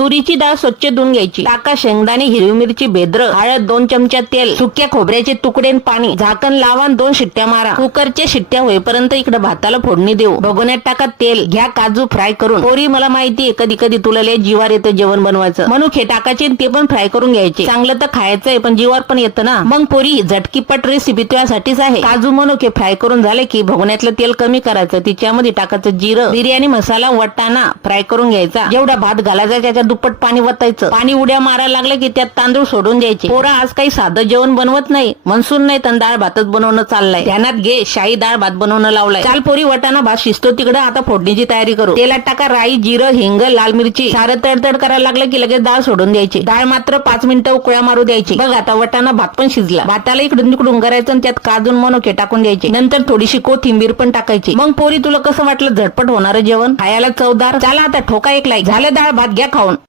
तुरीची डाळ स्वच्छ धुवून घ्यायची, टाका शेंगदाणे, हिरवी मिरची, बेद्र, हळद, 2 चमचा तेल, सुक्या खोबऱ्याचे तुकडे आणि पाणी, झाकण लावा, 2 शिट्ट्या मारा. कुकरच्या शिट्ट्या होईपर्यंत इकडे भाताला फोडणी देऊ. भगोन्यात टाका तेल, घ्या काजू फ्राय करून. पोरी, मला माहितीये कधी कधी तुला लय जीवार येतं जेवण बनवायचं, मनुके टाकायचे ते पण फ्राय करून घ्यायचे. चांगलं तर खायचंय पण जीवार पण येतं ना. मग पोरी, झटकीपट रेसिपी तुझ्यासाठीच आहे. काजू मनुके फ्राय करून झाले की भगोन्यातलं तेल कमी करायचं, तिच्यामध्ये टाकायचं जिरं, बिर्याणी मसाला, वाटाणा फ्राय करून घ्यायचा. जेवढा भात घालायचा त्याच्या दुप्पट पाणी वतायचं. पाणी उड्या मारायला लागलं की त्यात तांदूळ सोडून द्यायचे. पोरा, आज काही साधं जेवण बनवत नाही, मनसून नाही तर डाळ भातच बनवणं चाललंय. ध्यानात घे, शाही डाळ भात बनवणं लावलाय. चाल पोरी, वाटाणा भात शिजतो तिकडे, आता फोडणीची तयारी करू. तेलात टाका राई, जिरं, हिंग, लाल मिरची. सारं तडतड करायला लागलं की लगेच डाळ सोडून द्यायची. डाळ मात्र 5 मिनिटं उकळ्या मारू द्यायची. बघ आता वाटाणा भात पण शिजला. भाताला इकडून तिकडून करायचं आणि त्यात काजून मनुके टाकून द्यायचे. नंतर थोडीशी कोथिंबीर पण टाकायची. मग पोरी, तुला कसं वाटलं झटपट होणारं जेवण? खायला चवदार. चला आता ठोका एक लाईक. झालं डाळ भात, घ्या खाऊन.